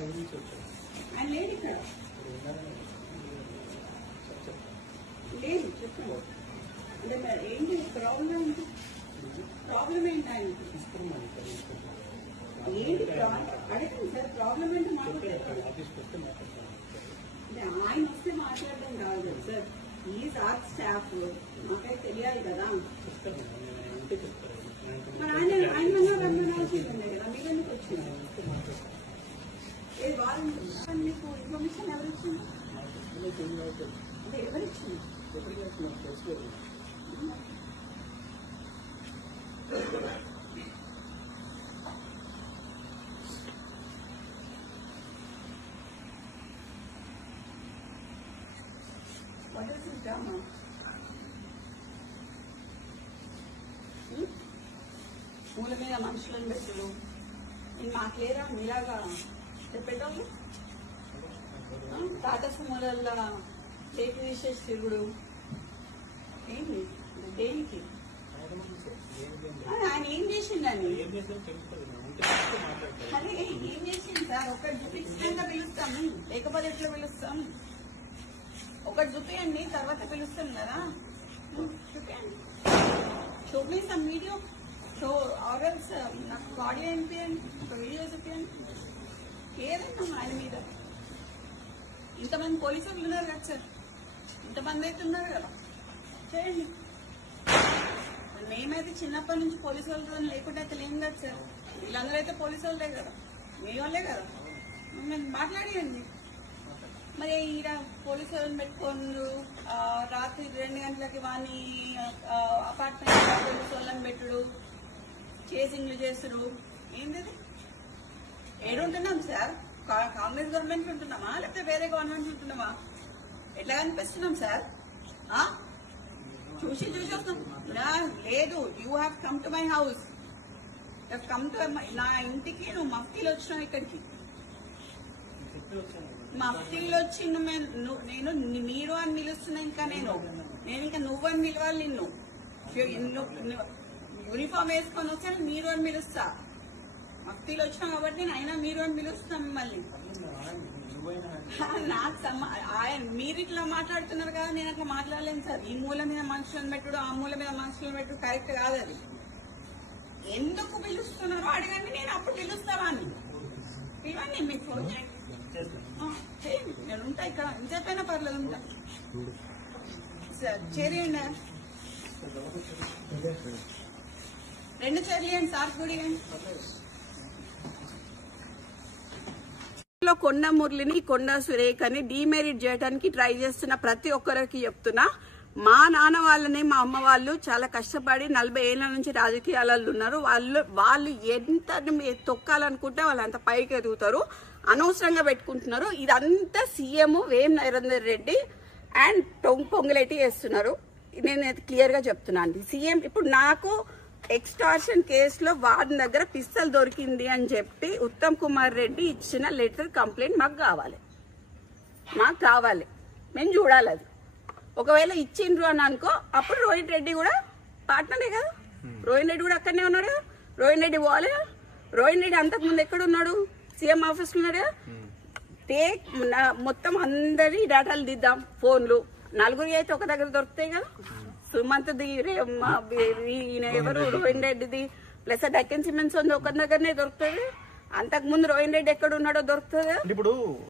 ఆయన లేడు ఇక్కడ లేదు చెప్పండి అంటే ఏంటి ప్రాబ్లం ఏంటి ప్రాబ్లం ఏంటి ఆయనకి ఏంటి అడగండి సార్ ప్రాబ్లం ఏంటి మాట్లాడతారు అంటే ఆయన వస్తే మాట్లాడడం కాదు కదా సార్ ఈజ్ ఆర్ట్ స్టాఫ్ నాకైతే తెలియాలి కదా మరి ఆయన రమ్మనాల్సిందే కదా మీరు ఎందుకు వచ్చింది వాళ్ళు మీకు ఇన్ఫర్మేషన్ ఎవరు ఇచ్చింది అంటే ఎవరు ఇచ్చింది మూల మీద మనుషులను పెట్టుడు నేను మాకేరా మీలాగా చెప్పేటోళ్ళు టాటా సుమోలల్లో చేతి తీసేసి తిరుగుడు ఏంటి దేనికి ఆయన ఏం చేసిండని అదే ఏం చేసింది సార్ ఒకటి చూపించినాక పిలుస్తాము లేకపోతే ఎట్లా పిలుస్తాం ఒకటి చూపియండి తర్వాత పిలుస్తాం కదా చూపియండి చూపిస్తాం వీడియో సో ఆర్ఎల్స్ నాకు ఆడియో వినిపించండి ఒక వీడియో చూపించండి ఏదైనా ఆయన మీద ఇంతమంది పోలీసులు ఉన్నారు కదా సార్ ఇంతమంది అయితే ఉన్నారు కదా చేయండి మేమైతే చిన్నప్పటి నుంచి పోలీసు వాళ్ళతో లేకుండా అయితే లేం కదా సార్ వీళ్ళందరూ అయితే పోలీసు వాళ్ళే కదా మీ వాళ్ళే కదా మేము మాట్లాడియండి మరి ఈడ పోలీసు వాళ్ళని పెట్టుకోండు రాత్రి 2 గంటలకి వాని అపార్ట్మెంట్ పోలీసు వాళ్ళని పెట్టుడు చేసింగ్లు చేస్తుడు ఏంది ఏడుంటున్నాం సార్ కాంగ్రెస్ గవర్నమెంట్ ఉంటున్నామా లేకపోతే వేరే గవర్నమెంట్ ఉంటున్నామా ఎట్లా కనిపిస్తున్నాం సార్ చూసి వస్తాం లేదు you have come to my house come to నా ఇంటికి నువ్వు మఫ్తీలో వచ్చినావు ఇక్కడికి మఫ్తీలో వచ్చి నేను మీరు అని పిలుస్తున్నా ఇంకా నేను ఇంకా నువ్వు అని పిలవాలి నిన్ను యూనిఫామ్ వేసుకొని వస్తే మీరు అని పిలుస్తా మఫ్తీలో వచ్చినావు కాబట్టి నేను అయినా మీరు అని పిలుస్తున్నా మిమ్మల్ని నాకు మీరు ఇట్లా మాట్లాడుతున్నారు కదా నేను అట్లా మాట్లాడలేను సార్ ఈ మూల మీద మనుషులను పెట్టుడు ఆ మూల మీద మనుషులను పెట్టుడు కరెక్ట్ కాదు అది ఎందుకు పిలుస్తున్నారో అడగండి నేను అప్పుడు పిలుస్తావా అని పిలవండి మీకు ఫోన్ చేయండి నేను ఉంటా ఇక్కడ ఇంతైనా పర్లేదు ఉంటా చేయండి 2 చేయండి సార్ గుడి కొండ మురళిని కొండ సురేఖని డీమెరిట్ చేయడానికి ట్రై చేస్తున్న ప్రతి ఒక్కరికి చెప్తున్నా మా నాన్న వాళ్ళని మా అమ్మ వాళ్ళు చాలా కష్టపడి 40 ఏళ్ల నుంచి రాజకీయాలలో ఉన్నారు వాళ్ళు ఎంత తొక్కాలనుకుంటే వాళ్ళు అంత పైకి ఎదుగుతారు అనవసరంగా పెట్టుకుంటున్నారు ఇదంతా CM Vem Narender Reddy and Ponguleti చేస్తున్నారు నేను క్లియర్ గా చెప్తున్నాను సీఎం ఇప్పుడు నాకు ఎక్స్టార్షన్ కేసులో వాడి దగ్గర పిస్తల్ దొరికింది అని చెప్పి ఉత్తమ్ కుమార్ రెడ్డి ఇచ్చిన లెటర్ కంప్లైంట్ మాకు కావాలి మేము చూడాలి అది ఒకవేళ ఇచ్చిండ్రు అని అనుకో అప్పుడు రోహిత్ రెడ్డి కూడా పార్ట్నరే కదా రోహిత్ రెడ్డి కూడా అక్కడనే ఉన్నాడు కదా రోహిత్ రెడ్డి పోవాలి కదా రోహిత్ రెడ్డి అంతకుముందు ఎక్కడ ఉన్నాడు సీఎం ఆఫీస్ లో ఉన్నాడు కదా మొత్తం అందరి డేటాలు దిద్దాం ఫోన్లు 4 అయితే ఒక దగ్గర దొరుకుతాయి కదా సుమంత్ది ఎవరు రోహిత్ రెడ్డిది ప్లస్ డెక్కన్ సిమెంట్స్ ఉంది ఒక దగ్గరనే దొరుకుతుంది అంతకుముందు రోహిత్ రెడ్డి ఎక్కడ ఉన్నాడో దొరుకుతుంది ఇప్పుడు